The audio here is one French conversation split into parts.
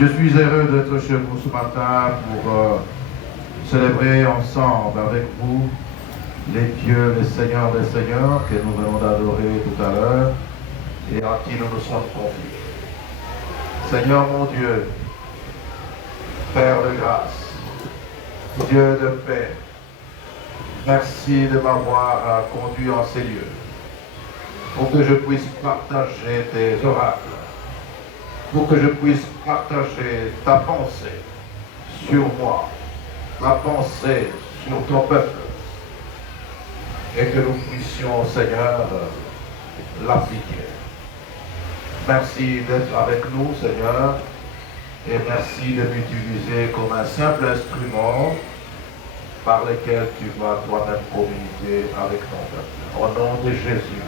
Je suis heureux d'être chez vous ce matin pour célébrer ensemble avec vous les dieux, les seigneurs des seigneurs que nous venons d'adorer tout à l'heure et à qui nous nous sommes confiés. Seigneur mon Dieu, Père de grâce, Dieu de paix, merci de m'avoir conduit en ces lieux pour que je puisse partager tes oracles, pour que je puisse partager ta pensée sur moi, ta pensée sur ton peuple, et que nous puissions, Seigneur, l'appliquer. Merci d'être avec nous, Seigneur, et merci de m'utiliser comme un simple instrument par lequel tu vas toi-même communiquer avec ton peuple. Au nom de Jésus,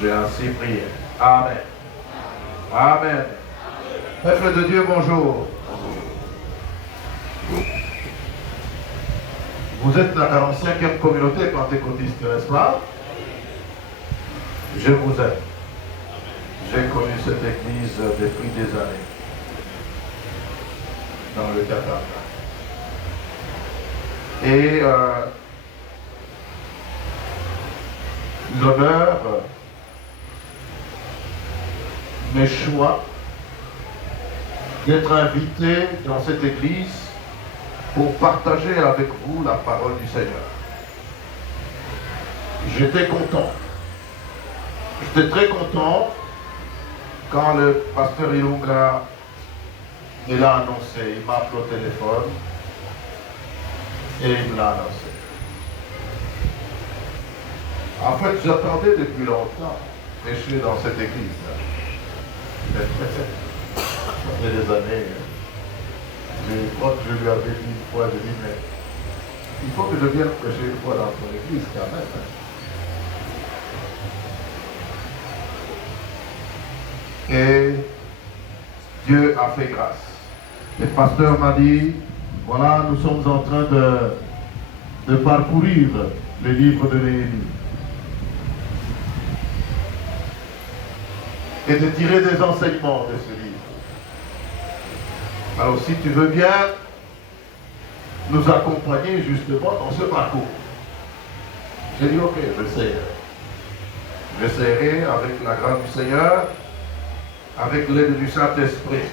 j'ai ainsi prié. Amen. Amen. Peuple de Dieu, bonjour. Vous êtes la 45e communauté pentecôtiste, n'est-ce pas? Je vous aime. J'ai connu cette église depuis des années, dans le Qatar. Et l'honneur, mes choix d'être invité dans cette église pour partager avec vous la parole du Seigneur. J'étais content. J'étais très content quand le pasteur Ilunga me l'a annoncé. Il m'a appelé au téléphone et il me l'a annoncé. En fait, j'attendais depuis longtemps prêcher dans cette église. Ça fait des années. Je crois que je lui avais dit une fois, je dis, mais il faut que je vienne prêcher une fois dans ton église quand même. Et Dieu a fait grâce. Le pasteur m'a dit, voilà, nous sommes en train de parcourir le livre de Néhémie. Et de tirer des enseignements de ce livre. Alors si tu veux bien nous accompagner justement dans ce parcours. J'ai dit ok, j'essaierai. J'essaierai avec la grâce du Seigneur, avec l'aide du Saint-Esprit.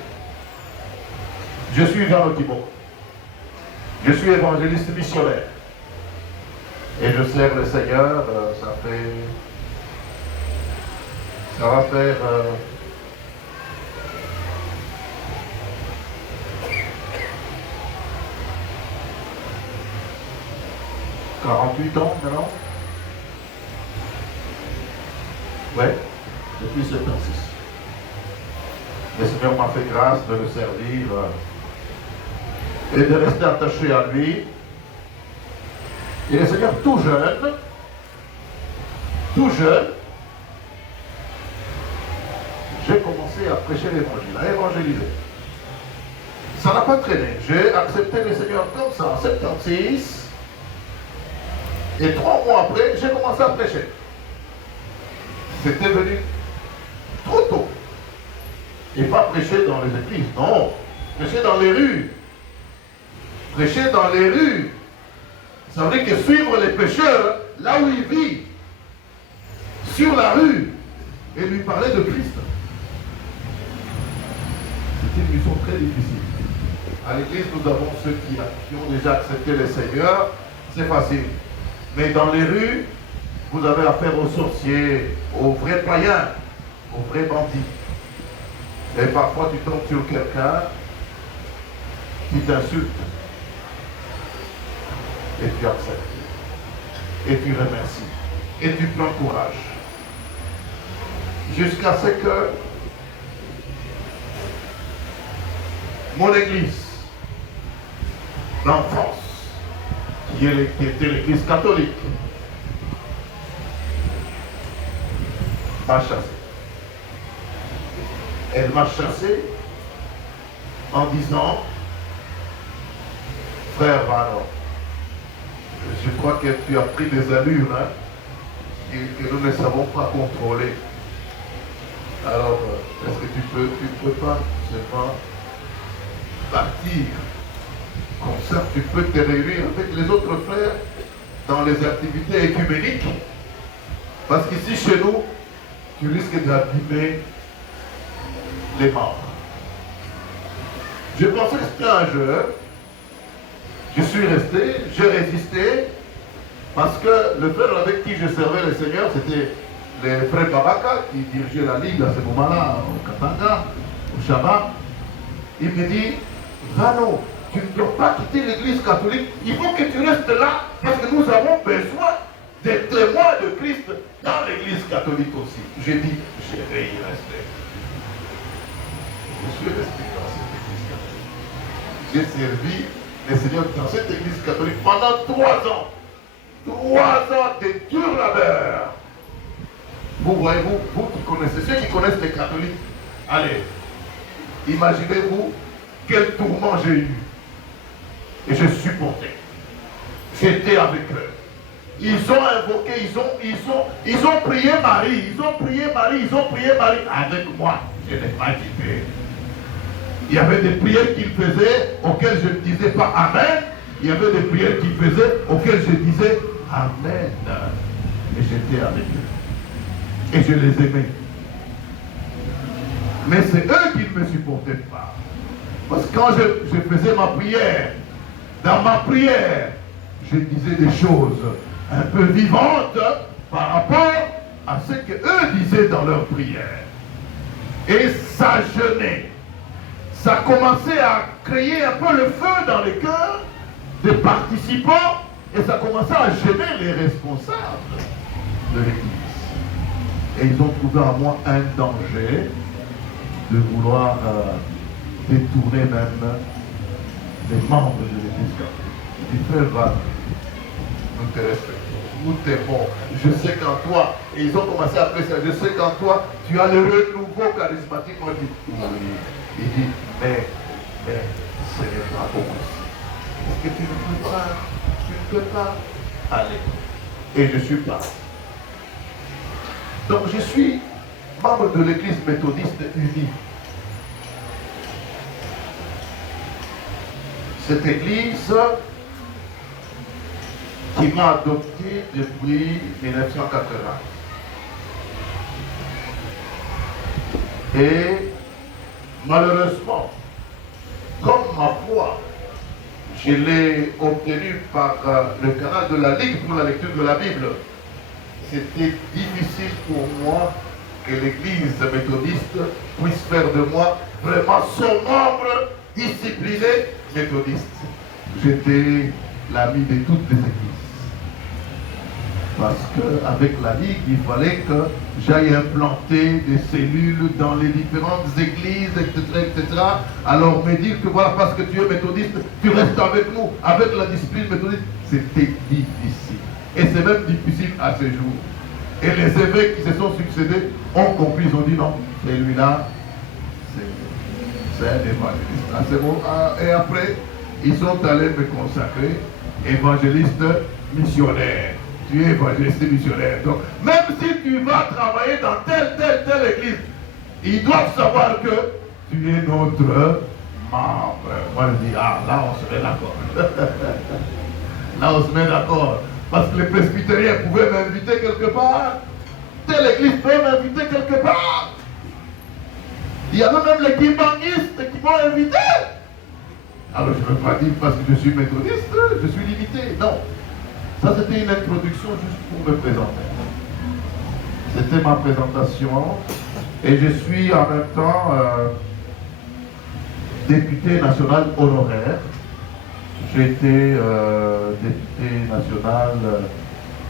Je suis Jean Thibault. Je suis évangéliste missionnaire. Et je sers le Seigneur, ça va faire 48 ans maintenant. Ouais, depuis 76. Le Seigneur m'a fait grâce de le servir et de rester attaché à lui. Et le Seigneur tout jeune, j'ai commencé à prêcher l'évangile, à évangéliser. Ça n'a pas traîné. J'ai accepté le Seigneur comme ça en 76. Et 3 mois après, j'ai commencé à prêcher. C'était venu trop tôt. Et pas prêcher dans les églises, non. Prêcher dans les rues. Prêcher dans les rues. Ça veut dire que suivre les pécheurs là où ils vivent. Sur la rue. Et lui parler de Christ. C'est une mission très difficile. À l'église, nous avons ceux qui ont déjà accepté le Seigneur. C'est facile. Mais dans les rues, vous avez affaire aux sorciers, aux vrais païens, aux vrais bandits. Et parfois, tu tombes sur quelqu'un qui t'insulte. Et tu acceptes. Et tu remercies. Et tu prends courage. Jusqu'à ce que mon église, l'enfance, qui était l'église catholique, m'a chassé. Elle m'a chassé en disant, frère Vano, je crois que tu as pris des allures hein, et que nous ne savons pas contrôler. Alors, est-ce que tu peux pas seulement partir comme ça, tu peux te réunir avec les autres frères dans les activités écuméniques. Parce qu'ici, chez nous, tu risques d'abîmer les membres. Je pensais que c'était un jeu. Je suis resté, j'ai résisté, parce que le frère avec qui je servais le Seigneur, c'était le frère Babaka, qui dirigeait la ligue à ce moment-là, au Katanga, au Shabbat. Il me dit, Vano, tu ne dois pas quitter l'église catholique, il faut que tu restes là, parce que nous avons besoin des témoins de Christ dans l'église catholique aussi. J'ai dit, je vais y rester. Je suis resté dans cette église catholique. J'ai servi le Seigneur dans cette église catholique pendant 3 ans. 3 ans de dur labeur. Vous voyez, vous qui connaissez, ceux qui connaissent les catholiques, allez, imaginez-vous quel tourment j'ai eu. Et je supportais. J'étais avec eux. Ils ont invoqué, ils ont prié Marie, ils ont prié Marie avec moi. Je n'ai pas quitté. Il y avait des prières qu'ils faisaient auxquelles je ne disais pas Amen. Il y avait des prières qu'ils faisaient auxquelles je disais Amen. Et j'étais avec eux. Et je les aimais. Mais c'est eux qui ne me supportaient pas. Parce que quand je faisais ma prière, dans ma prière, je disais des choses un peu vivantes par rapport à ce qu'eux disaient dans leur prière. Et ça jeûnait. Ça commençait à créer un peu le feu dans les cœurs des participants et ça commençait à gêner les responsables de l'église. Et ils ont trouvé en moi un danger de vouloir détourner même les membres de l'église catholique. Il dit, frère Val, nous te respectons, nous t'aimons. Je sais qu'en toi, et ils ont commencé à appeler ça, je sais qu'en toi, tu as le renouveau charismatique. Moi, je dis, oui. Il dit, mais ce n'est pas possible. Est-ce que tu ne peux pas aller? Et je suis parti. Donc je suis membre de l'église méthodiste unie. Cette église qui m'a adopté depuis 1980. Et malheureusement, comme ma foi, je l'ai obtenue par le canal de la Ligue pour la lecture de la Bible, c'était difficile pour moi que l'église méthodiste puisse faire de moi vraiment son membre discipliné méthodiste. J'étais l'ami de toutes les églises. Parce qu'avec la Ligue, il fallait que j'aille implanter des cellules dans les différentes églises, etc. Alors me dire que voilà, parce que tu es méthodiste, tu restes avec nous, avec la discipline méthodiste, c'était difficile. Et c'est même difficile à ce jour. Et les évêques qui se sont succédés ont compris, ils ont dit non, celui-là, c'est un évangéliste. Ah, c'est bon. Et après, ils sont allés me consacrer évangéliste missionnaire. Tu es évangéliste missionnaire. Donc, même si tu vas travailler dans telle église, ils doivent savoir que tu es notre membre. Moi, je dis, ah, là, on se met d'accord. Là, on se met d'accord. Parce que les presbytériens pouvaient m'inviter quelque part. Telle église peut m'inviter quelque part. Il y avait même les kimbangistes qui m'ont invité. Alors, je ne veux pas dire parce que je suis méthodiste, je suis limité. Non. Ça, c'était une introduction juste pour me présenter. C'était ma présentation. Et je suis en même temps député national honoraire. J'ai été député national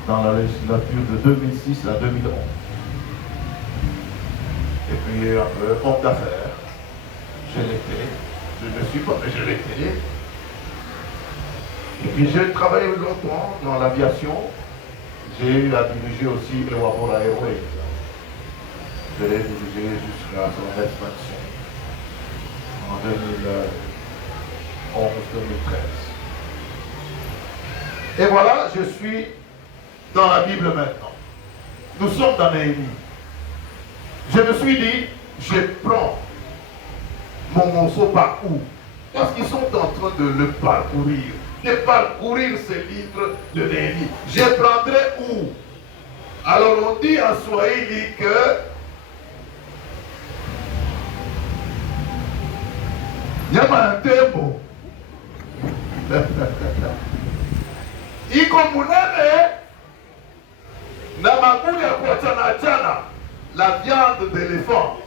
dans la législature de 2006 à 2011. Et puis, homme d'affaires, je l'étais. Je ne suis pas, mais je l'étais. Et puis j'ai travaillé longtemps dans l'aviation. J'ai eu à diriger aussi le Wabora Airways. je l'ai dirigé jusqu'à son expansion en 2011-2013. Et voilà, je suis dans la Bible maintenant. Nous sommes dans Néhémie. Je me suis dit, je prends mon morceau par où? Parce qu'ils sont en train de le parcourir. De parcourir ce livre de Néhémie. Je prendrai où? Alors on dit en Swahili que Yamantembo. Iko munene na maguli ya kuachana la viande d'éléphant.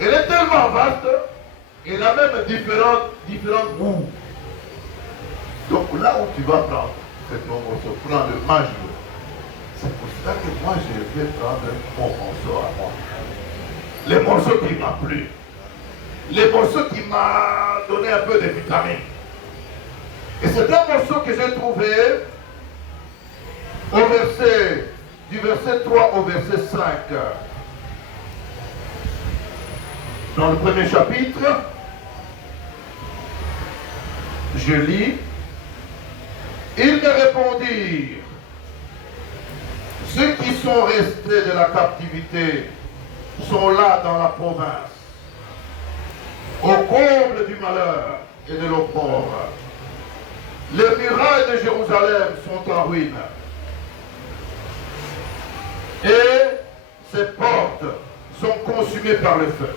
Elle est tellement vaste, elle a même différents goûts. Donc là où tu vas prendre cette morceau, prends le mange-le. C'est pour ça que moi je vais prendre mon morceau à moi. Les morceaux qui m'ont plu. Les morceaux qui m'ont donné un peu de vitamines. Et c'est un morceau que j'ai trouvé du verset 3 au verset 5. Dans le premier chapitre, je lis, ils me répondirent, ceux qui sont restés de la captivité sont là dans la province, au comble du malheur et de l'opprobre. Les murailles de Jérusalem sont en ruine et ses portes sont consumées par le feu.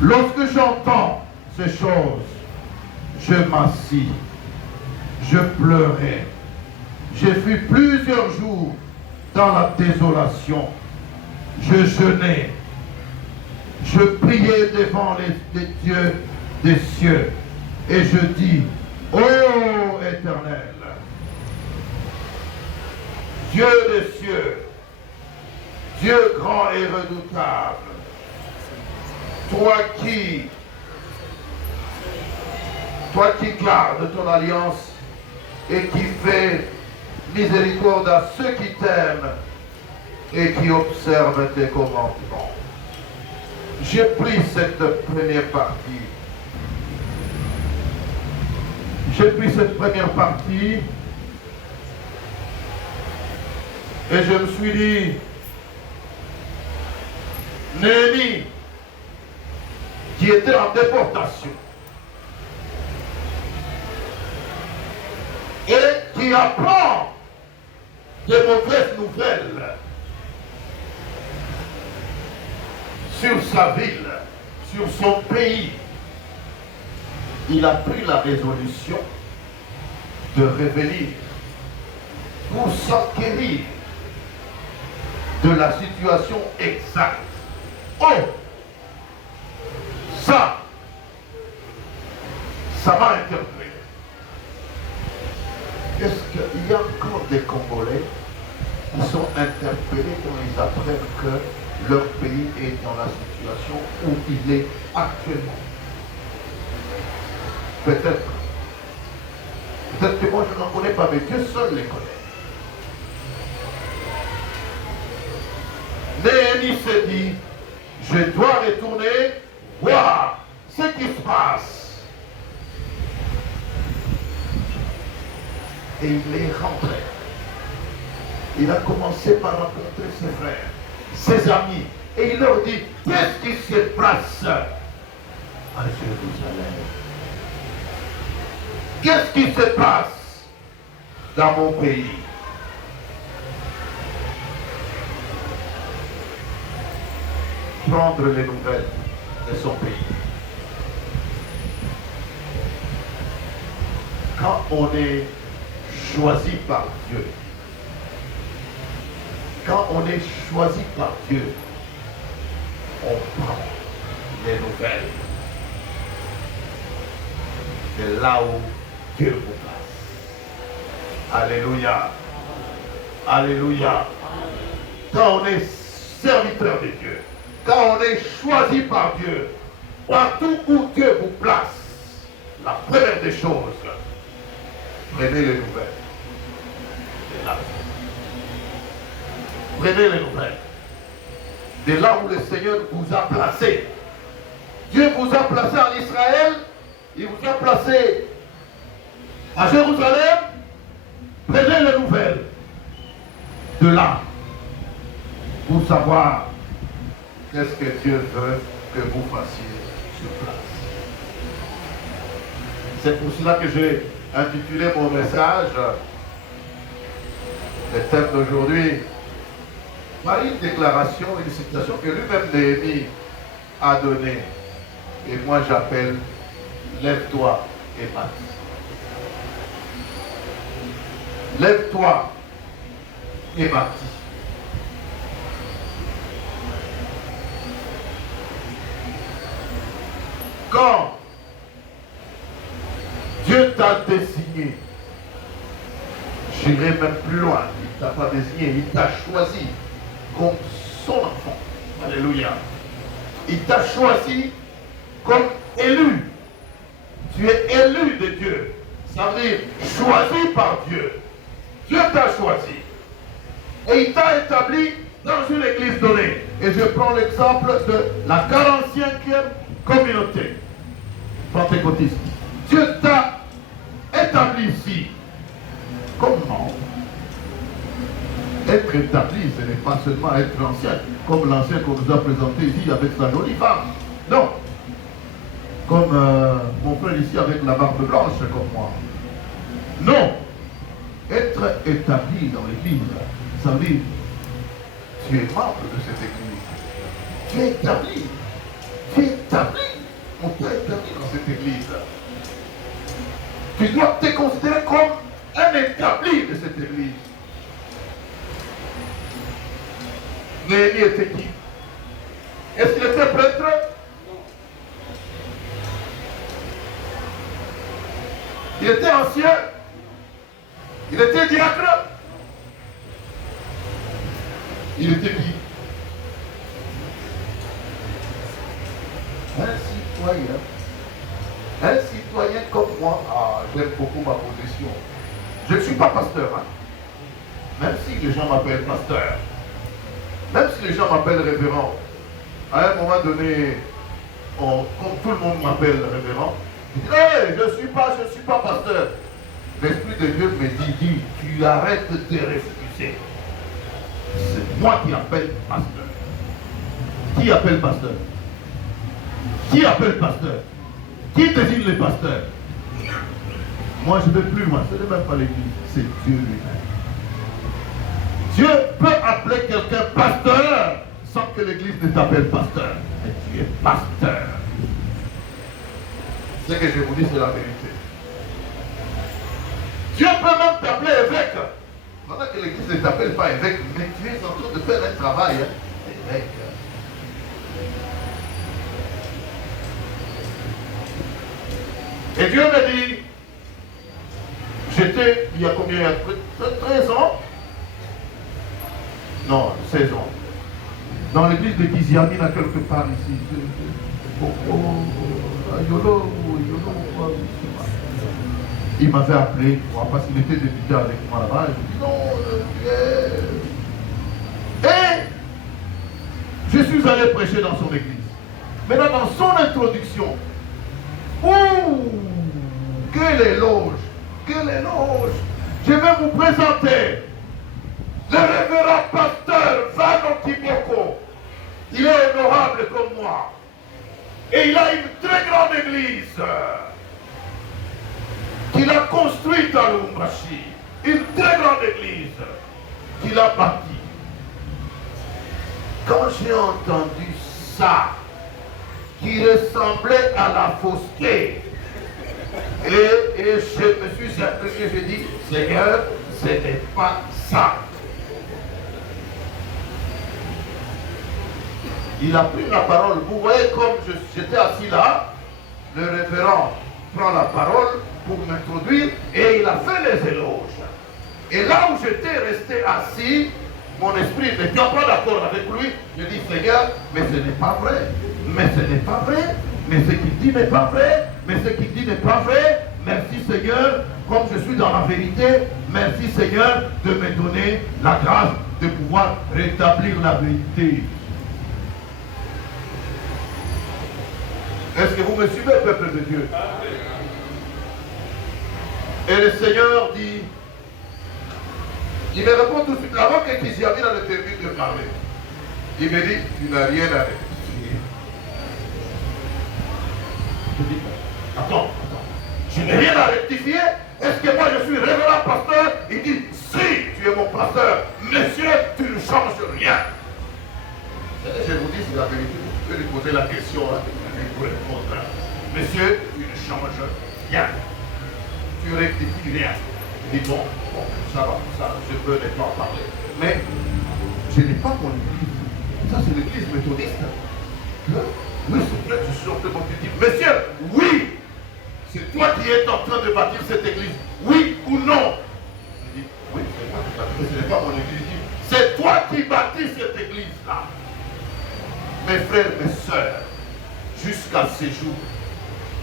Lorsque j'entends ces choses, je m'assis, je pleurais. J'ai fui plusieurs jours dans la désolation. Je jeûnais. Je priais devant les dieux des cieux. Et je dis, ô Éternel, Dieu des cieux, Dieu grand et redoutable, toi qui gardes ton alliance et qui fais miséricorde à ceux qui t'aiment et qui observent tes commandements. J'ai pris cette première partie. Et je me suis dit, Néhémie, qui était en déportation, et qui apprend des mauvaises nouvelles sur sa ville, sur son pays, il a pris la résolution de revenir pour s'enquérir de la situation exacte. Oh, ça m'a interpellé. Est-ce qu'il y a encore des Congolais qui sont interpellés quand ils apprennent que leur pays est dans la situation où il est actuellement? Peut-être. Peut-être que moi je n'en connais pas, mais Dieu seul les connaît. Néhémie s'est dit, je dois retourner voir ce qui se passe. Et il est rentré. Il a commencé par rencontrer ses frères, ses amis, et il leur dit, qu'est-ce qui se passe à Jérusalem? Qu'est-ce qui se passe dans mon pays? Prendre les nouvelles de son pays. Quand on est choisi par Dieu, quand on est choisi par Dieu, on prend les nouvelles de là où Dieu vous place. Alléluia. Alléluia. Quand on est serviteur de Dieu, quand on est choisi par Dieu, partout où Dieu vous place, la première des choses, prenez les nouvelles. C'est là. Prenez les nouvelles. de là où le Seigneur vous a placé. Dieu vous a placé en Israël, il vous a placé à Jérusalem. Prenez les nouvelles de là pour savoir qu'est-ce que Dieu veut que vous fassiez sur place. C'est pour cela que j'ai intitulé mon message, le thème d'aujourd'hui, par une déclaration, une citation que lui-même Néhémie a donnée. Et moi j'appelle « Lève-toi et bâtis ». Lève-toi et bâtis. Quand Dieu t'a désigné, j'irai même plus loin, il ne t'a pas désigné, il t'a choisi comme son enfant. Alléluia. Il t'a choisi comme élu. Tu es élu de Dieu. Ça veut dire choisi par Dieu. Dieu t'a choisi. Et il t'a établi dans une église donnée. Et je prends l'exemple de la 45e communauté pentecôtiste. Dieu t'a établi ici. Comment être établi, ce n'est pas seulement être ancien, comme l'ancien qu'on nous a présenté ici avec sa jolie femme. Non. Comme mon frère ici avec la barbe blanche, comme moi. Non. Être établi dans l'église, ça veut dire tu es membre de cette église. Tu es établi. Tu es établi. On t'a établi dans cette église. Tu dois te considérer comme un établi de cette église. Néhémie était qui? Est-ce qu'il était prêtre? Non. Il était ancien? Il était diacre? Il était qui? Un citoyen. Un citoyen comme moi. Ah, j'aime beaucoup ma position. Je ne suis pas pasteur, hein? Même si les gens m'appellent pasteur. Même si les gens m'appellent révérend. À un moment donné, comme tout le monde m'appelle révérend, je dis, hey, je ne suis pas pasteur. L'Esprit de Dieu me dit, tu arrêtes de refuser. C'est moi qui appelle pasteur. Qui appelle pasteur? Qui appelle pasteur? Qui désigne les pasteurs? Moi, je ne vais plus loin. Ce n'est même pas l'église, c'est Dieu lui-même. Dieu peut appeler quelqu'un pasteur sans que l'église ne t'appelle pasteur. Mais tu es pasteur. Ce que je vous dis, c'est la vérité. Dieu peut même t'appeler évêque. Pendant que l'église ne t'appelle pas évêque, mais tu es en train de faire un travail. Évêque. Et Dieu m'a dit, j'étais, il y a combien? Il y a 13 ans? Non, 16 ans. Dans l'église de Kiziamina, quelque part ici. Il m'avait appelé parce qu'il était député avec moi là-bas. Il me dit non, et je suis allé prêcher dans son église. Maintenant, dans son introduction, quelle éloge! Quelle éloge! Je vais vous présenter le révérend pasteur Vano Kimoko. Il est honorable comme moi. Et il a une très grande église qu'il a construite à Lumbashi. Une très grande église qu'il a bâtie. Quand j'ai entendu ça, qui ressemblait à la fausseté, et je me suis appelé, j'ai dit, Seigneur, ce n'est pas ça. Il a pris la parole. Vous voyez comme j'étais assis là, le révérend prend la parole pour m'introduire et il a fait les éloges. Et là où j'étais resté assis, mon esprit n'était pas d'accord avec lui. Je dis, Seigneur, mais ce n'est pas vrai. Mais ce n'est pas vrai. Mais ce qu'il dit n'est pas vrai. Mais ce qu'il dit n'est pas vrai. Merci Seigneur, comme je suis dans la vérité, merci Seigneur de me donner la grâce de pouvoir rétablir la vérité. Est-ce que vous me suivez, peuple de Dieu? Et le Seigneur dit, il me répond tout de suite, avant que Kisiamina ne termine de parler. Il me dit, tu n'as rien à rectifier. Je dis, attends. Je n'ai rien à rectifier. Est-ce que moi je suis révérend pasteur? Il dit, si tu es mon pasteur, monsieur, tu ne changes rien. Je vous dis, c'est la vérité. Vous pouvez lui poser la question, hein, il vous répondre. Monsieur, tu ne changes rien. Tu rectifies rien. Il dit, bon, ça va, ça, je peux ne pas en parler. Mais je n'ai pas mon église. Ça, c'est l'église méthodiste. Oui, s'il te plaît, je suis en train de dire, monsieur, oui, c'est toi qui es en train de bâtir cette église. Oui ou non? Je dis, oui, c'est moi qui bâtis, ce n'est pas mon église. C'est toi qui bâtis cette église-là. Mes frères, mes sœurs, jusqu'à ce jour,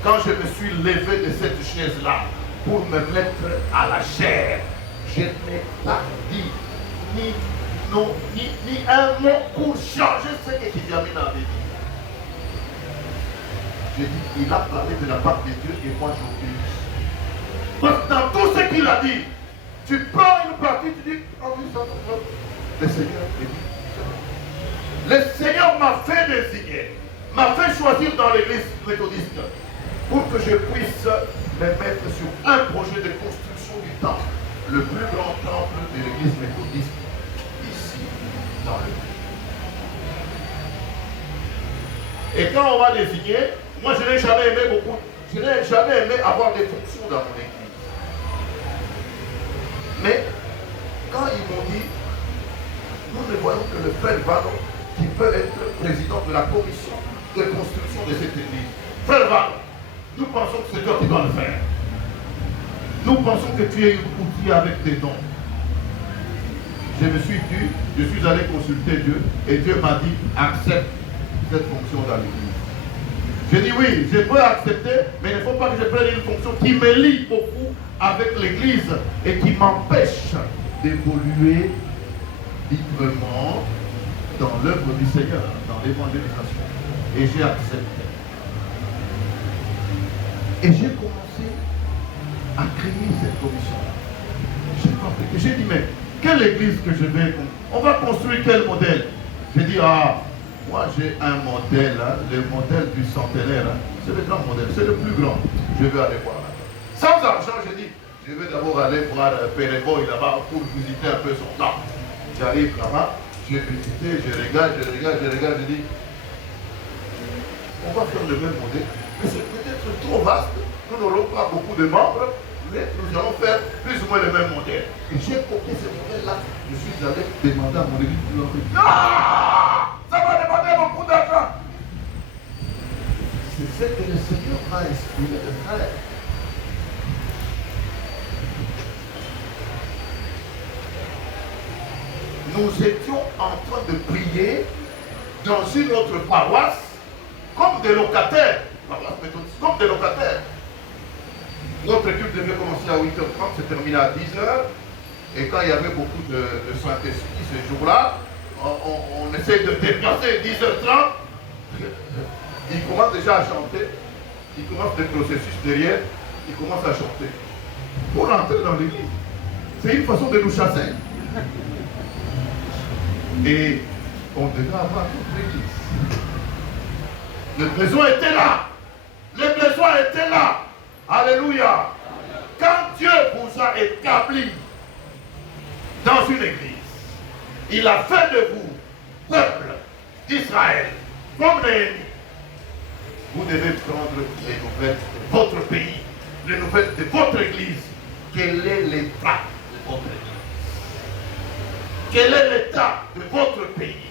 quand je me suis levé de cette chaise-là pour me mettre à la chair, je n'ai pas dit ni non, ni un mot pour changer ce que Kisiamina avait dit. J'ai dit, il a parlé de la part de Dieu et moi j'obéis. Parce que dans tout ce qu'il a dit, tu prends une partie, tu dis, oh oui, ça, le Seigneur est dit. Le Seigneur m'a fait désigner, m'a fait choisir dans l'église méthodiste pour que je puisse me mettre sur un projet de construction du temple, le plus grand temple de l'église méthodiste ici, dans le pays. Et quand on va désigner, moi je n'ai jamais aimé beaucoup, je n'ai jamais aimé avoir des fonctions dans mon église. Mais quand ils m'ont dit, nous ne voyons que le frère Vano qui peut être président de la commission de construction de cette église. Frère Vano, nous pensons que c'est toi qui dois le faire. Nous pensons que tu es outil avec tes dons. Je me suis dit, je suis allé consulter Dieu et Dieu m'a dit, accepte cette fonction dans l'église. J'ai dit oui, je peux accepter, mais il ne faut pas que je prenne une fonction qui me lie beaucoup avec l'église et qui m'empêche d'évoluer librement dans l'œuvre du Seigneur, dans l'évangélisation. Et j'ai accepté. Et j'ai commencé à créer cette commission. J'ai compris. J'ai dit, mais quelle église que je vais, on va construire quel modèle? J'ai dit, moi j'ai un modèle, hein, le modèle du centenaire, hein, c'est le grand modèle, c'est le plus grand. Je vais aller voir là-bas. Sans argent, j'ai dit, je vais d'abord aller voir Péréboy là-bas pour visiter un peu son temple. J'arrive là-bas, j'ai visité, je regarde, je dis, on va faire le même modèle, mais c'est peut-être trop vaste, nous n'aurons pas beaucoup de membres, mais nous allons faire plus ou moins le même modèle. Et j'ai copié ce modèle-là, je suis allé demander à mon église de l'entrée. Ça va demander beaucoup d'argent. C'est ce que le Seigneur m'a inspiré de faire. Nous étions en train de prier dans une autre paroisse comme des locataires. Comme des locataires. Notre culte devait commencer à 8h30, c'est terminé à 10h. Et quand il y avait beaucoup de Saint-Esprit ce jour-là, on essaye de déplacer 10h30. Il commence déjà à chanter. Il commence des processus derrière. Il commence à chanter. Pour rentrer dans l'église. C'est une façon de nous chasser. Et on devait avoir toute l'église. Le besoin était là. Le besoin était là. Alléluia. Quand Dieu vous a établi dans une église, il a fait de vous, peuple d'Israël, comme Néhémie. Vous devez prendre les nouvelles de votre pays, les nouvelles de votre église. Quel est l'état de votre église? Quel est l'état de votre pays?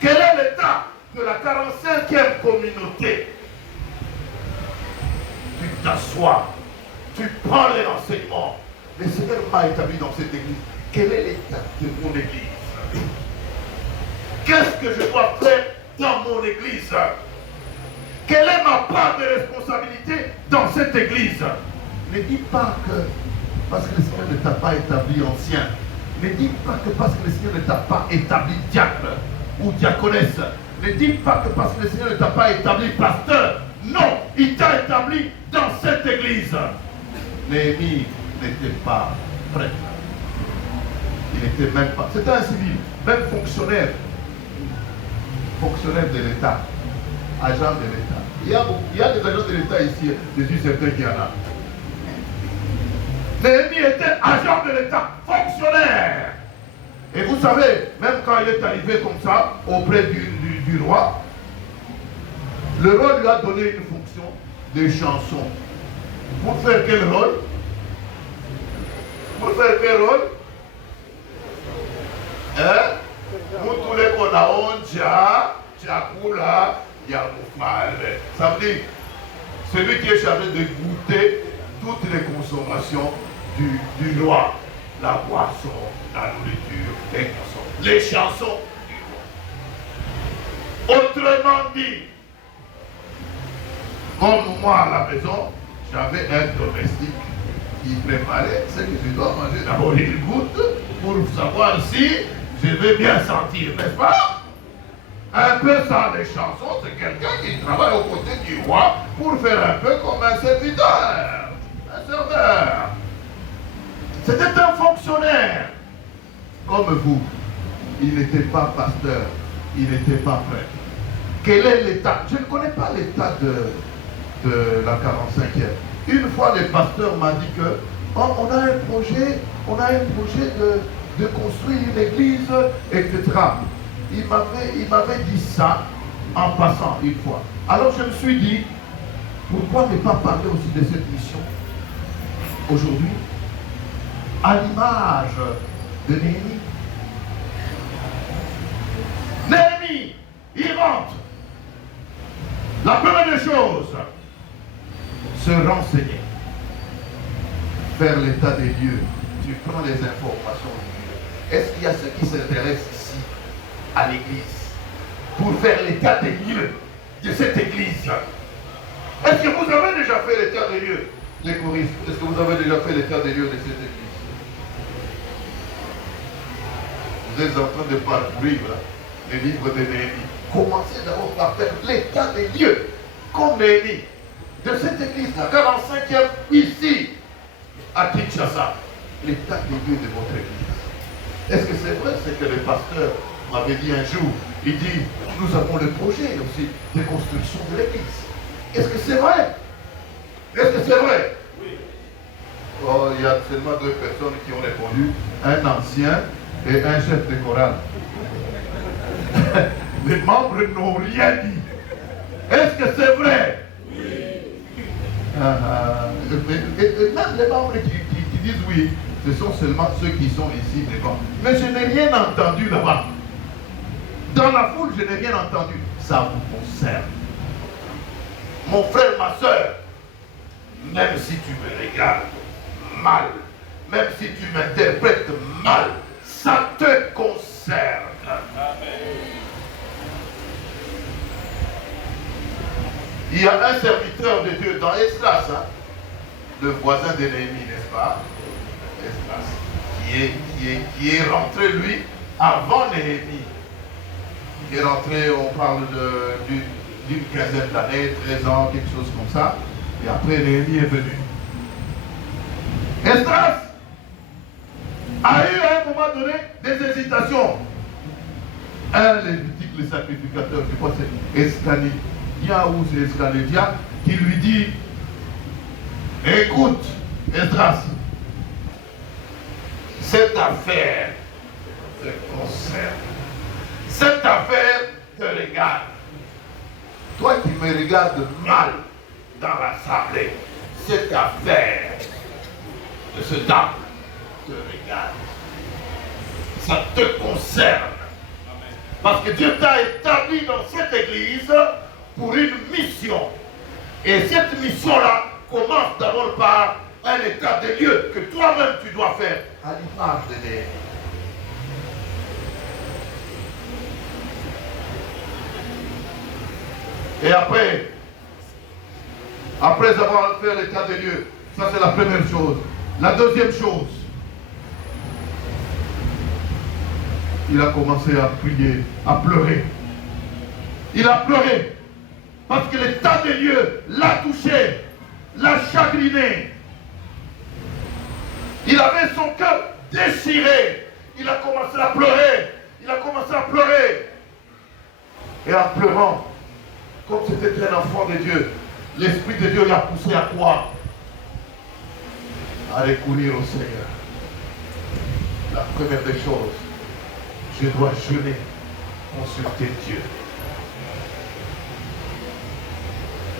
Quel est l'état de la 45e communauté? Tu t'assois, tu prends les renseignements. Le Seigneur m'a établi dans cette église. Quel est l'état de mon église? Qu'est-ce que je dois faire dans mon église? Quelle est ma part de responsabilité dans cette église? Ne dis pas que parce que le Seigneur ne t'a pas établi ancien. Ne dis pas que parce que le Seigneur ne t'a pas établi diacre ou diaconesse. Ne dis pas que parce que le Seigneur ne t'a pas établi pasteur Non, il t'a établi dans cette église. Néhémie n'était pas prêt. Il n'était même pas. C'était un civil, même fonctionnaire. Fonctionnaire de l'État. Agent de l'État. Il y a des agents de l'État ici. Je suis certain qu'il y en a. Néhémie était agent de l'État, fonctionnaire. Et vous savez, même quand il est arrivé comme ça, auprès du roi, le roi lui a donné une fonction de chanson. Pour faire quel rôle? Pour faire quel rôle? Hein? Nous tous les qu'on a Tchakula, Yamoufal. Ça veut dire, celui qui est chargé de goûter toutes les consommations du roi. La boisson, la nourriture, les chansons du roi. Autrement dit, comme moi à la maison, j'avais un domestique qui préparait ce que je dois manger. D'abord, il goûte pour savoir si je vais bien sentir, n'est-ce pas? Un peu ça, les chansons, c'est quelqu'un qui travaille aux côtés du roi pour faire un peu comme un serviteur, un serveur. C'était un fonctionnaire comme vous. Il n'était pas pasteur, il n'était pas prêtre. Quel est l'état? Je ne connais pas l'état de la 45e. Une fois, le pasteur m'a dit que on a un projet de construire une église, etc. Il m'avait dit ça en passant une fois. Alors je me suis dit, pourquoi ne pas parler aussi de cette mission aujourd'hui, à l'image de Néhémie. Néhémie, il rentre. La première des choses, se renseigner, faire l'état des lieux. Tu prends les informations du lieu. Est-ce qu'il y a ceux qui s'intéressent ici à l'église pour faire l'état des lieux de cette église? Est-ce que vous avez déjà fait l'état des lieux? Les choristes, est-ce que vous avez déjà fait l'état des lieux de cette église? Vous êtes en train de parcourir là, les livres de Néhémie. Commencez d'abord par faire l'état des lieux, comme Néhémie, de cette église, la 45e, ici, à Kinshasa. L'état des lieux de votre église. Est-ce que c'est vrai ce que le pasteur m'avait dit un jour? Il dit, nous avons le projet aussi de construction de l'église. Est-ce que c'est vrai? Est-ce que c'est vrai? Oui. Oh, il y a seulement deux personnes qui ont répondu, un ancien et un chef de chorale. Les membres n'ont rien dit. Est-ce que c'est vrai? Oui. Et même les membres qui disent oui, ce sont seulement ceux qui sont ici devant. Mais je n'ai rien entendu là-bas. Dans la foule, je n'ai rien entendu. Ça vous concerne. Mon frère, ma soeur, même si tu me regardes mal, même si tu m'interprètes mal, ça te concerne. Amen. Il y a un serviteur de Dieu dans Esdras, hein, le voisin de Néhémie, n'est-ce pas? Esdras, qui est rentré, lui, avant Néhémie. Il est rentré, on parle d'une quinzaine d'années, 13 ans, quelque chose comme ça. Et après, Néhémie est venu. Esdras a eu à un moment donné des hésitations. Un Lévitique, le sacrificateur, je crois que c'est Escanidia ou c'est Escanidia, qui lui dit, écoute, Esdras, cette affaire te concerne. Cette affaire te regarde. Toi qui me regardes mal dans l'assemblée, cette affaire de ce temple te regarde. Ça te concerne. Parce que Dieu t'a établi dans cette église pour une mission. Et cette mission-là commence d'abord par un état des lieux que toi-même tu dois faire à l'image de Néhémie. Et après avoir fait l'état des lieux, ça c'est la première chose. La deuxième chose, il a commencé à prier, à pleurer. Il a pleuré. Parce que l'état de Dieu l'a touché, l'a chagriné. Il avait son cœur déchiré. Il a commencé à pleurer. Il a commencé à pleurer. Et en pleurant, comme c'était un enfant de Dieu, l'Esprit de Dieu l'a poussé à quoi? À recourir au Seigneur. La première des choses, je dois jeûner, consulter Dieu.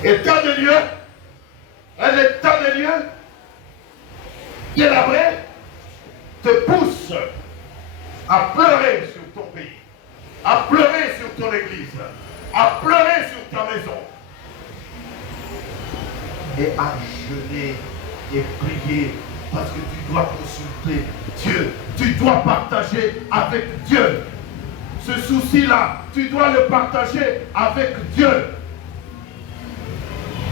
État de Dieu, un état de Dieu délabré te pousse à pleurer sur ton pays, à pleurer sur ton église, à pleurer sur ta maison et à jeûner et prier parce que tu dois consulter Dieu, tu dois partager avec Dieu. Ce souci-là, tu dois le partager avec Dieu.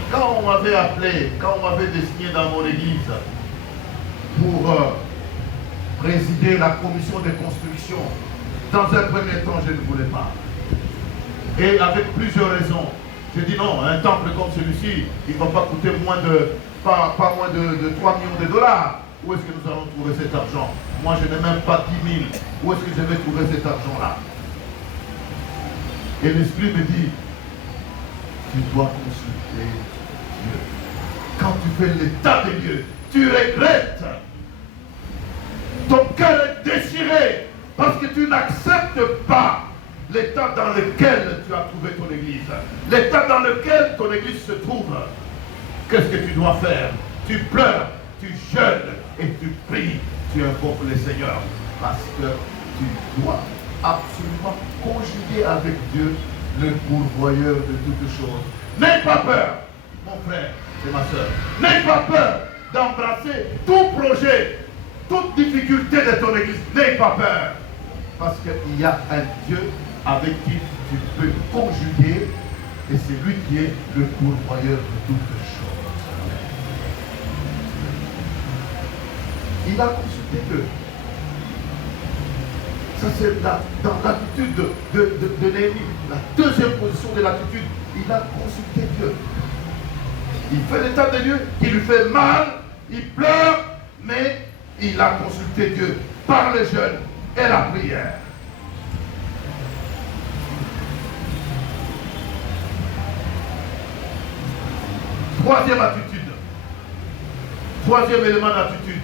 Quand on m'avait appelé, quand on m'avait désigné dans mon église pour présider la commission de construction, dans un premier temps, je ne voulais pas. Et avec plusieurs raisons. J'ai dit non, un temple comme celui-ci, il ne va pas coûter pas moins de 3 millions de dollars. Où est-ce que nous allons trouver cet argent? Moi, je n'ai même pas 10 000. Où est-ce que je vais trouver cet argent-là? Et l'Esprit me dit, tu dois consulter Dieu. Quand tu fais l'état de Dieu, tu regrettes. Ton cœur est déchiré parce que tu n'acceptes pas l'état dans lequel tu as trouvé ton église. L'état dans lequel ton église se trouve. Qu'est-ce que tu dois faire? Tu pleures, tu jeûnes et tu pries. Tu invoques le Seigneur parce que tu dois absolument conjuguer avec Dieu le pourvoyeur de toutes choses. N'aie pas peur, mon frère et ma soeur. N'aie pas peur d'embrasser tout projet, toute difficulté de ton église. N'aie pas peur. Parce qu'il y a un Dieu avec qui tu peux conjuguer et c'est lui qui est le pourvoyeur de toutes choses. Il a consulté Dieu. Ça c'est dans l'attitude de Néhémie. La deuxième position de l'attitude, il a consulté Dieu. Il fait l'état de Dieu qui lui fait mal, il pleure, mais il a consulté Dieu par le jeûne et la prière. Troisième attitude. Troisième élément d'attitude.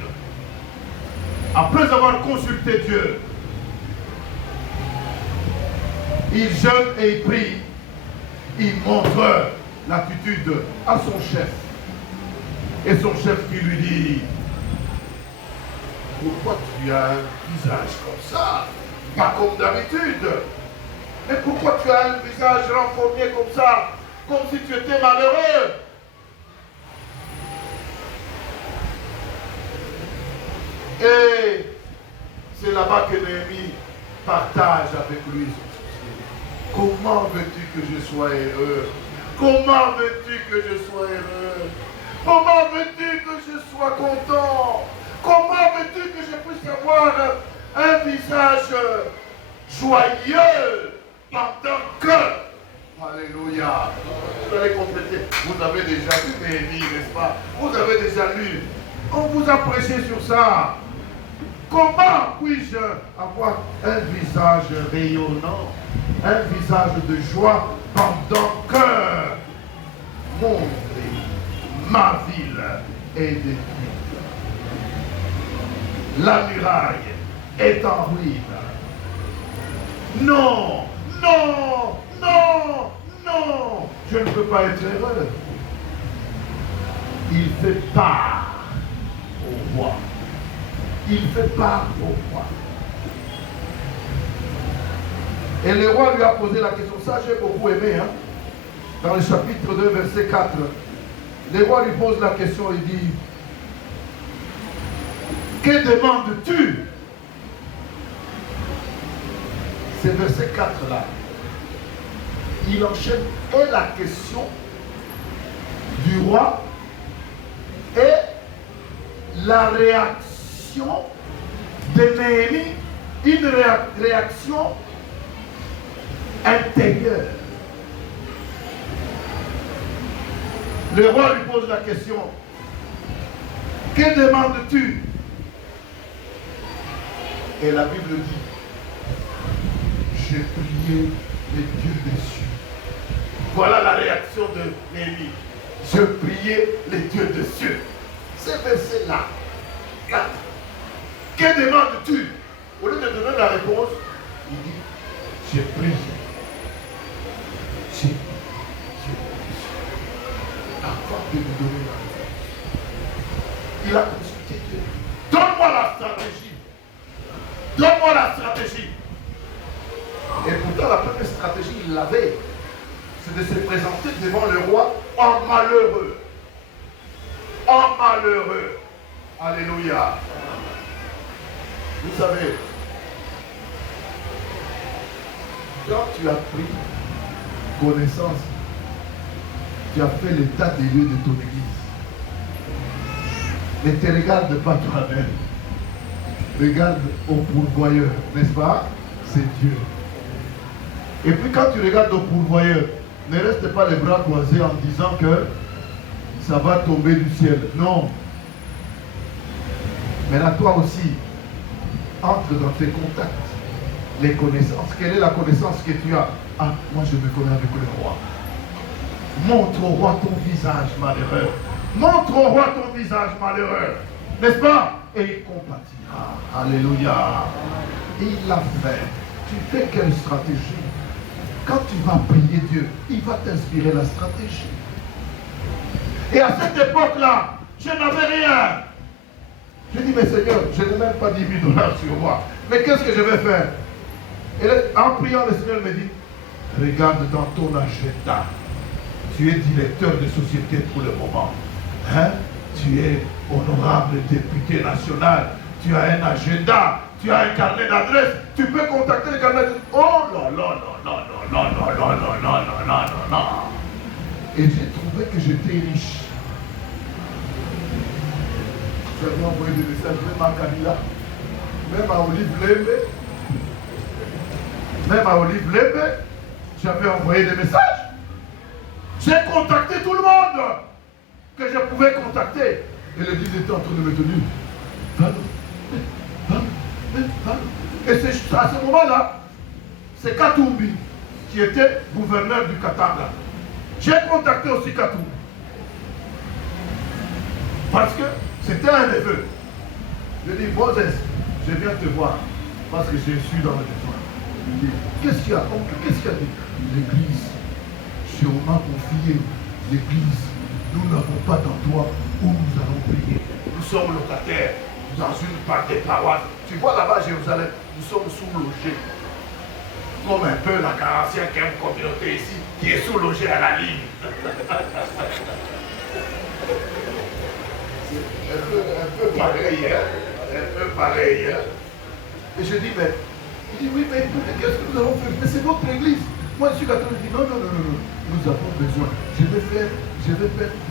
Après avoir consulté Dieu, il jeûne et il prie. Il montre l'attitude à son chef. Et son chef qui lui dit, pourquoi tu as un visage comme ça? Pas comme d'habitude. Mais pourquoi tu as un visage renformé comme ça? Comme si tu étais malheureux. Et c'est là-bas que Néhémie partage avec lui son souci. Comment veux-tu que je sois heureux? Comment veux-tu que je sois heureux? Comment veux-tu que je sois content? Comment veux-tu que je puisse avoir un visage joyeux pendant que... Alléluia. Vous allez compléter. Vous avez déjà lu Néhémie, n'est-ce pas? Vous avez déjà lu. On vous a prêché sur ça. Comment puis-je avoir un visage rayonnant, un visage de joie pendant que mon pays, ma ville est détruite? La muraille est en ruine. Non, non, non, non, je ne peux pas être heureux. Il fait part au roi. Il fait part au roi. Et le roi lui a posé la question. Ça, j'ai beaucoup aimé. Hein? Dans le chapitre 2, verset 4. Le roi lui pose la question. Il dit, que demandes-tu? C'est verset 4 là. Il enchaîne et la question du roi et la réaction de Néhémie, une réaction intérieure. Le roi lui pose la question. Que demandes-tu? Et la Bible dit, j'ai prié les dieux des cieux. Voilà la réaction de Néhémie. Je priais les dieux des cieux. Ce verset-là, 4. Que demandes-tu? Au lieu de donner la réponse, il dit, j'ai prié. J'ai prié. Avant de lui donner la réponse, il a consulté Dieu. Donne-moi la stratégie. Donne-moi la stratégie. Et pourtant, la première stratégie, il l'avait. C'est de se présenter devant le roi en malheureux. En malheureux. Alléluia. Vous savez, quand tu as pris connaissance, tu as fait l'état des lieux de ton église. Ne te regarde pas toi-même. Regarde au pourvoyeur, n'est-ce pas? C'est Dieu. Et puis quand tu regardes au pourvoyeur, ne reste pas les bras croisés en disant que ça va tomber du ciel. Non. Mais là, toi aussi, entre dans tes contacts, les connaissances. Quelle est la connaissance que tu as? Ah, moi je me connais avec le roi. Montre au roi ton visage malheureux. Montre au roi ton visage malheureux. N'est-ce pas? Et il compatira. Alléluia. Et il l'a fait. Tu fais quelle stratégie? Quand tu vas prier Dieu, il va t'inspirer la stratégie. Et à cette époque-là, je n'avais rien. Je dis, mais Seigneur, je n'ai même pas 10 000 $ sur moi. Mais qu'est-ce que je vais faire? Et en priant, le Seigneur me dit, regarde dans ton agenda. Tu es directeur de société pour le moment. Hein? Tu es honorable député national. Tu as un agenda. Tu as un carnet d'adresse. Tu peux contacter le carnet d'adresse. Oh là là là là là là là là là là là là. Et j'ai trouvé que j'étais riche. J'avais envoyé des messages même à Kabila, même à Olive Lembe. Même à Olive Lembe, j'avais envoyé des messages. J'ai contacté tout le monde que je pouvais contacter. Et l'église était en train de me tenir. Et c'est à ce moment-là, c'est Katumbi qui était gouverneur du Katanga. J'ai contacté aussi Katumbi. Parce que c'était un neveu. Je dis, Moses, je viens te voir parce que je suis dans le besoin. Il dit, qu'est-ce qu'il y a, oncle? Qu'est-ce qu'il y a dit? L'église, si on m'a confié l'église, nous n'avons pas d'endroit où nous allons prier. Nous sommes locataires dans une part des paroisses. Tu vois là-bas à Jérusalem, nous sommes sous-logés. Comme un peu la 45e communauté ici, qui est sous-logée à la ligne. Un peu pareil, hein? Un peu pareil, hein? Et je dis, mais, il dit, oui, mais qu'est-ce que nous allons faire? Mais c'est votre église. Moi, je suis catholique, je dis, non, nous avons besoin. Je vais faire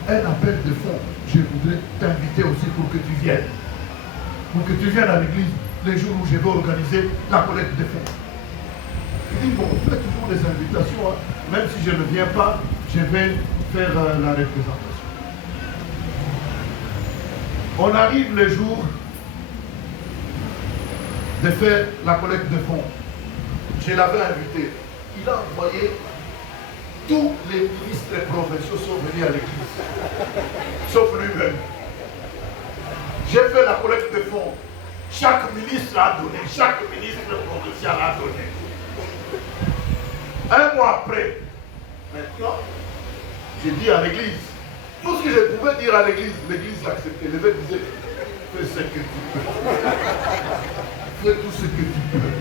un appel de fonds. Je voudrais t'inviter aussi pour que tu viennes. Pour que tu viennes à l'église les jours où je vais organiser la collecte de fonds. Il dit, bon, faites toujours des invitations, hein. Même si je ne viens pas, je vais faire la représentation. On arrive le jour de faire la collecte de fonds. Je l'avais invité. Il a envoyé, tous les ministres provinciaux sont venus à l'église. Sauf lui-même. J'ai fait la collecte de fonds. Chaque ministre a donné. Chaque ministre provincial a donné. Un mois après, maintenant, j'ai dit à l'église, tout ce que je pouvais dire à l'église, l'église l'acceptait. L'évêque disait, fais ce que tu peux. Fais tout ce que tu peux.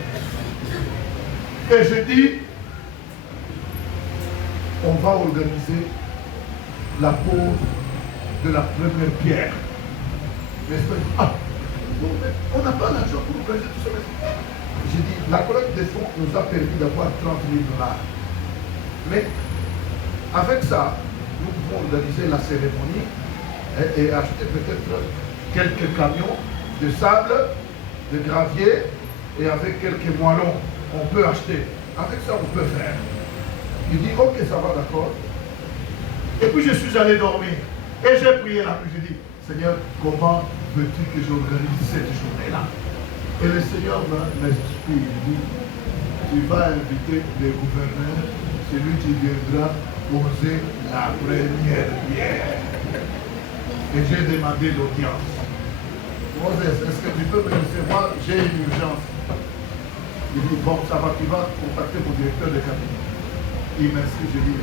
Et je dis, on va organiser la pose de la première pierre. N'est-ce pas? Ah, on n'a pas l'argent pour organiser tout ça. J'ai dit, la collecte des fonds nous a permis d'avoir 30 000 $. Mais avec ça, nous pouvons organiser la cérémonie et acheter peut-être quelques camions de sable, de gravier et avec quelques moellons, on peut acheter. Avec ça, on peut faire. Il dit, ok, ça va, d'accord. Et puis je suis allé dormir. Et j'ai prié la nuit. J'ai dit, Seigneur, comment veux-tu que j'organise cette journée-là? Et le Seigneur m'inspire. Il dit, tu vas inviter les gouverneurs, celui qui viendra poser la première pierre. Et j'ai demandé l'audience. Moses, est-ce que tu peux me recevoir? J'ai une urgence. Il dit, bon, ça va, tu vas contacter mon directeur de cabinet. Il m'inscrit, je dis,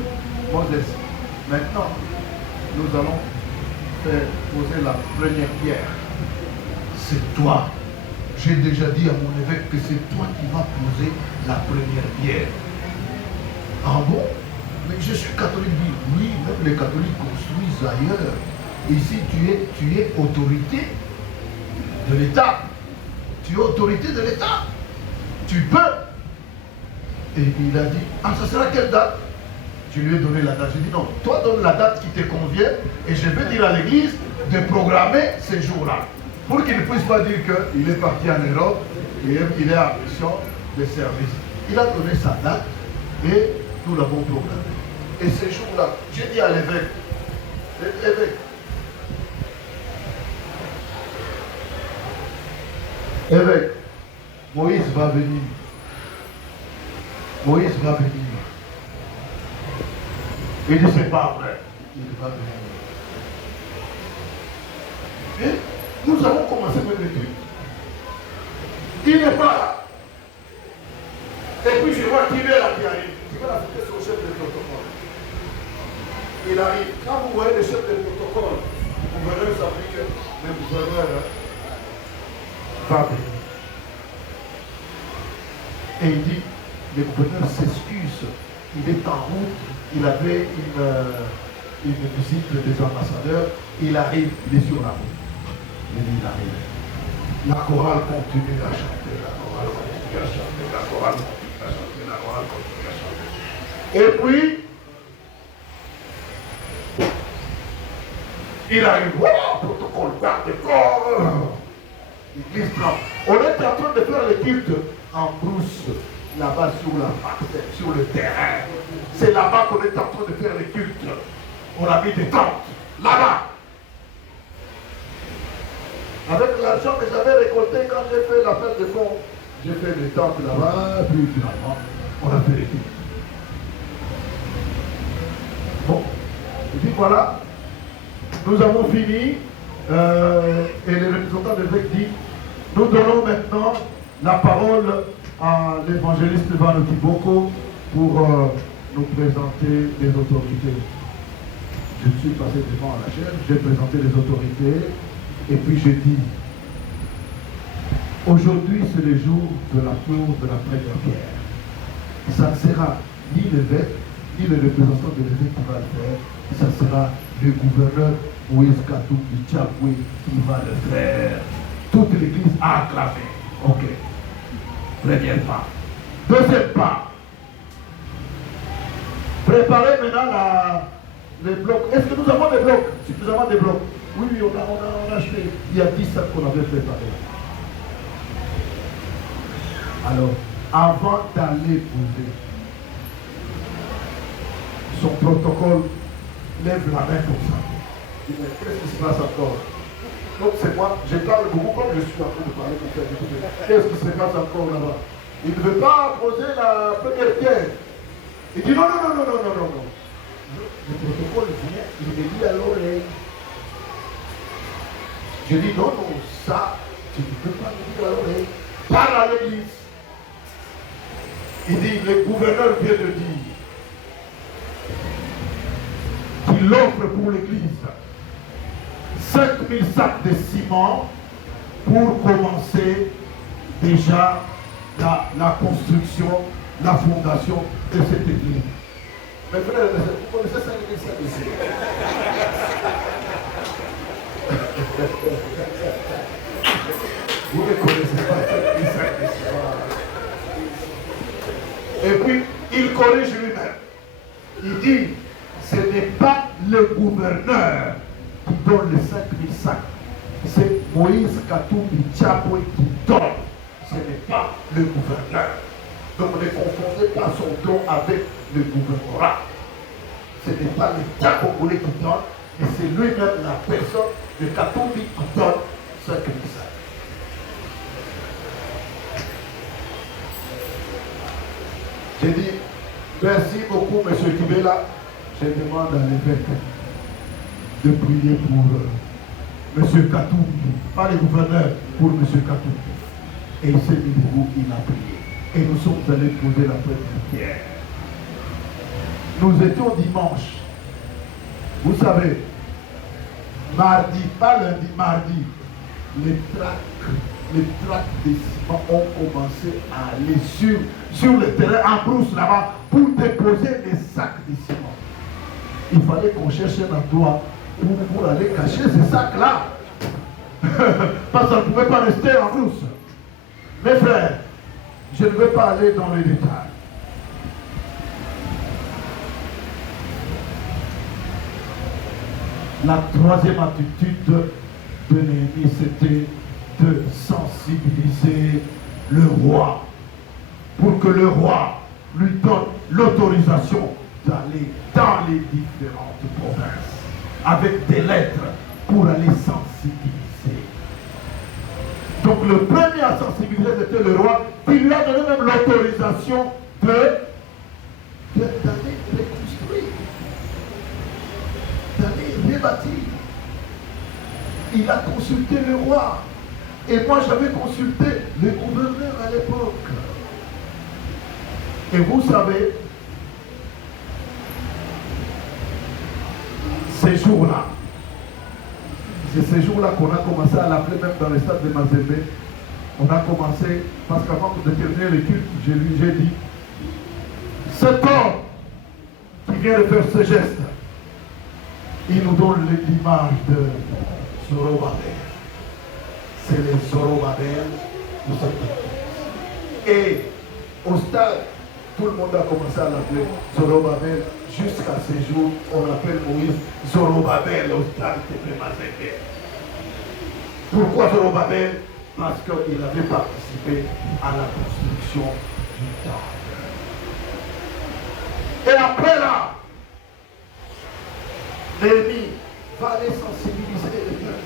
Moses, maintenant, nous allons faire poser la première pierre. C'est toi. J'ai déjà dit à mon évêque que c'est toi qui vas poser la première pierre. Ah bon? Mais je suis catholique. Oui, même les catholiques construisent ailleurs. Ici, tu es autorité de l'État. Tu es autorité de l'État. Tu peux. Et il a dit, ah, ça sera quelle date? Je lui ai donné la date. J'ai dit, non, toi donne la date qui te convient et je vais dire à l'église de programmer ces jours-là. Pour qu'il ne puisse pas dire qu'il est parti en Europe et il est en mission de service. Il a donné sa date et nous l'avons programmé. Et ces jours-là, j'ai dit à l'évêque, évêque, Moïse va venir. Moïse va venir. Il dit, c'est pas vrai. Il va venir. Et nous avons commencé même l'étude. Il n'est pas là. Et puis je vois qu'il est là qui arrive. Je vais l'affecter sur le chef de protocole. Il arrive. Quand vous voyez le chef de protocole, le gouverneur s'applique, le gouverneur va venir. Et il dit, le gouverneur s'excuse. Il est en route. Il avait une visite des ambassadeurs. Il arrive, il est sur la route. Il arrive. La chorale continue à chanter, la chorale continue à chanter, la chorale continue à chanter, la chorale continue à chanter. Et puis, il arrive, wow, protocole, garde-corps. L'église tremble. On est en train de faire le culte en brousse, là-bas sur le terrain. C'est là-bas qu'on est en train de faire le culte. On a mis des tentes, là-bas. Avec l'argent que j'avais récolté quand j'ai fait l'appel de fonds, j'ai fait des tentes là-bas, puis finalement, on a fait les cultes. Bon, et puis voilà, nous avons fini, et le représentant de l'évêque dit, nous donnons maintenant la parole à l'évangéliste Van Kiboko pour nous présenter les autorités. Je suis passé devant la chaîne, j'ai présenté les autorités, et puis j'ai dit, aujourd'hui c'est le jour de la pose de la première pierre. Ça ne sera ni l'évêque, ni le représentant de l'évêque qui va le faire, ça sera le gouverneur Moïse Katumbi Tchapoué qui va le faire. Toute l'église a acclamé. Ok. Premier pas. Deuxième pas. Préparez maintenant les blocs. Est-ce que nous avons des blocs? Suffisamment de blocs? Oui, on a acheté. Il y a 10 sacs qu'on avait préparés. Alors, avant d'aller poser son protocole, lève la main comme ça. Il dit, mais qu'est-ce qui se passe encore? Donc c'est moi, je parle beaucoup comme je suis en train de parler pour faire écouter. Qu'est-ce qui se passe encore là-bas? Il ne veut pas poser la première pierre. Il dit non. Le protocole vient, il me dit à l'oreille. Je dis non, ça, tu ne peux pas me dire à l'oreille. Parle à l'église. Il dit, le gouverneur vient de dire qu'il offre pour l'église 5000 sacs de ciment pour commencer déjà la construction, la fondation de cette église. Mes frères, vous connaissez 5000 sacs de ciment? Vous ne connaissez pas 5000 sacs de ciment. Et puis, il corrige lui-même. Il dit, ce n'est pas le gouverneur qui donne les 5000 sacs. C'est Moïse Katumbi Tchapoué qui donne. Ce n'est pas le gouverneur. Donc ne confondez pas son don avec le gouvernorat. ce n'est pas l'État congolais qui donne, mais c'est lui-même la personne de Katumbi qui donne ce message. J'ai dit, merci beaucoup, M. Kibela. Je demande à l'évêque de prier pour M. Katumbi, pas le gouverneur, pour M. Katumbi. Et il s'est mis debout, il a prié. Et nous sommes allés poser la première pierre. Nous étions dimanche. Vous savez, mardi, pas lundi, mardi, les tracts des ciments ont commencé à aller sur le terrain en brousse là-bas pour déposer les sacs de ciment. Il fallait qu'on cherche un endroit pour aller cacher ces sacs-là. Parce que ça ne pouvait pas rester en brousse. Mes frères, je ne vais pas aller dans les détails. La troisième attitude de Néhémie, c'était de sensibiliser le roi pour que le roi lui donne l'autorisation d'aller dans les différentes provinces avec des lettres pour aller sensibiliser. Donc le premier à sensibiliser, c'était le roi qui lui a donné même l'autorisation d'aller reconstruire, d'aller rebâtir. Il a consulté le roi. Et moi, j'avais consulté le gouverneur à l'époque. Et vous savez, ces jours-là, c'est ces jours-là qu'on a commencé à l'appeler même dans le stade de Mazembe. On a commencé, parce qu'avant de terminer le culte, j'ai dit, cet homme qui vient de faire ce geste, il nous donne l'image de Zorobabel. C'est les Zorobabel de cette église. Et au stade, tout le monde a commencé à l'appeler Zorobabel. Jusqu'à ce jour, on appelle Moïse Zorobabel au stade de Mazembe. Pourquoi Zorobabel? Parce qu'il avait participé à la construction du temple. Et après là, Néhémie va aller sensibiliser le peuple.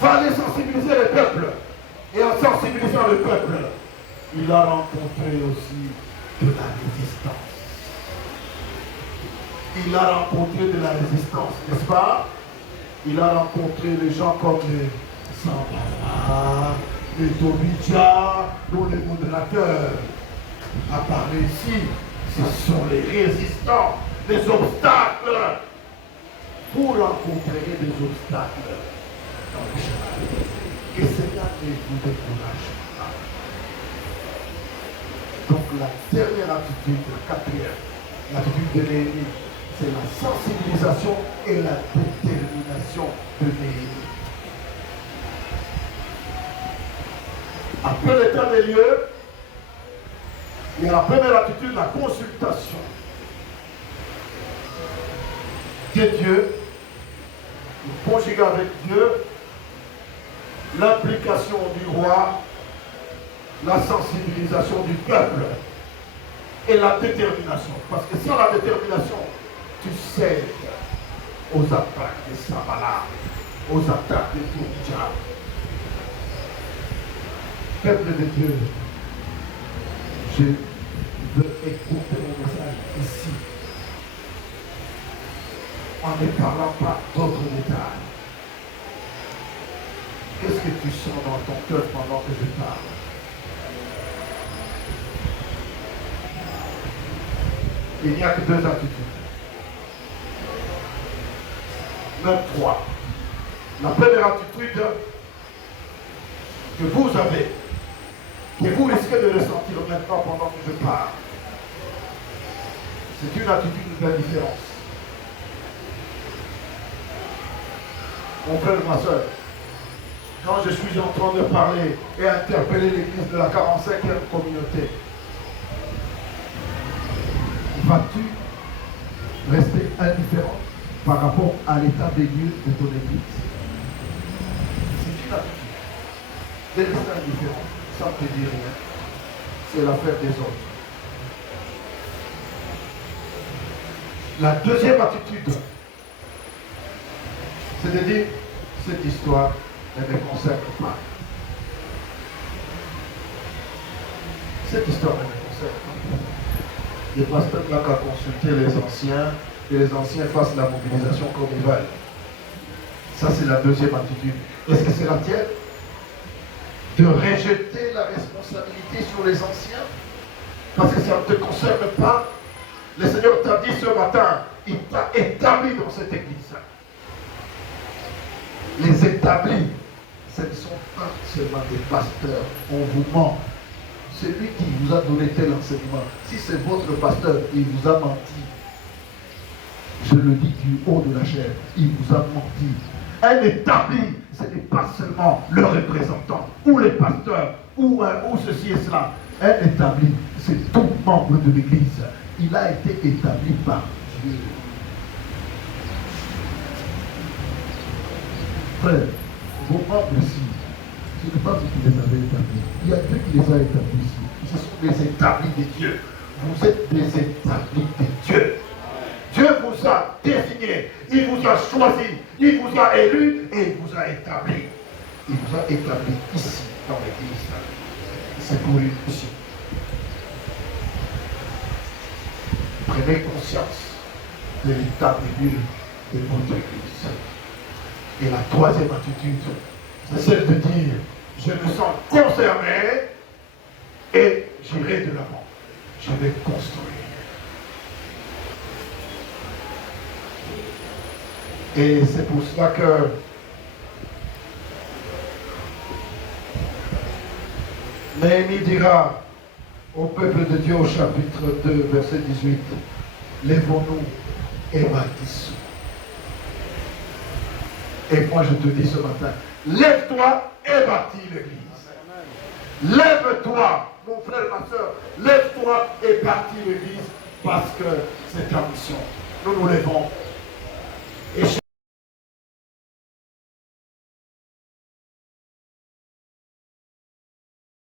Va aller sensibiliser le peuple. Et en sensibilisant le peuple, il a rencontré aussi de la résistance. Il a rencontré de la résistance, n'est-ce pas? Il a rencontré des gens comme les Sambara, les Tobidja, dont les modérateurs a parlé ici. Ce sont les résistants, des obstacles. Pour rencontrer des obstacles dans le chemin. Que cela ne vous décourage pas. Donc la dernière attitude, la quatrième, l'attitude de Néhémie, c'est la sensibilisation et la détermination de Néhémie. Après l'état des lieux, il y a la première attitude, la consultation de Dieu, le conjuguer avec Dieu, l'implication du roi, la sensibilisation du peuple et la détermination. Parce que sans la détermination, tu cèdes aux attaques de Sabala, aux attaques de Toubidja. Peuple de Dieu, je veux écouter mon message ici, en ne parlant pas d'autres détails. Qu'est-ce que tu sens dans ton cœur pendant que je parle? Il n'y a que deux attitudes. Même trois. La première attitude que vous avez, que vous risquez de ressentir maintenant pendant que je parle, c'est une attitude d'indifférence. Mon frère et ma soeur, quand je suis en train de parler et interpeller l'église de la 45e communauté, vas-tu rester indifférent par rapport à l'état des lieux de ton église? C'est une attitude. De rester indifférent, ça ne te dit rien. C'est l'affaire des autres. La deuxième attitude, c'est de dire, cette histoire ne me concerne pas. Cette histoire ne me concerne pas. Le pasteur n'a qu'à consulter les anciens, et les anciens fassent la mobilisation comme ils veulent. Ça, c'est la deuxième attitude. Est-ce que c'est la tienne? De rejeter la responsabilité sur les anciens parce que ça ne te concerne pas. Le Seigneur t'a dit ce matin, il t'a établi dans cette église. Les établis, ce ne sont pas seulement des pasteurs. On vous ment. C'est lui qui vous a donné tel enseignement. Si c'est votre pasteur, il vous a menti. Je le dis du haut de la chair, il vous a menti. Un établi, ce n'est pas seulement le représentant, ou les pasteurs, ou ceci et cela. Un établi, c'est tout membre de l'église. Il a été établi par Dieu. Frère, vos membres ici, ce n'est pas vous qui les avez établis. Il y a Dieu qui les a établis ici. Ce sont des établis de Dieu. Vous êtes des établis de Dieu. Dieu vous a désigné, il vous a choisi, il vous a élu et il vous a établi. Il vous a établi ici, dans l'église. C'est pour une mission. Prenez conscience de l'état de Dieu de votre église. Et la troisième attitude, c'est celle de dire, je me sens concerné et j'irai de l'avant. Je vais construire. Et c'est pour cela que Néhémie dira au peuple de Dieu au chapitre 2, verset 18, lèvons-nous et bâtissons. Et moi je te dis ce matin, lève-toi et bâtis l'église. Lève-toi, mon frère, ma soeur, lève-toi et bâtis l'église parce que c'est ta mission. Nous nous lèvons. Et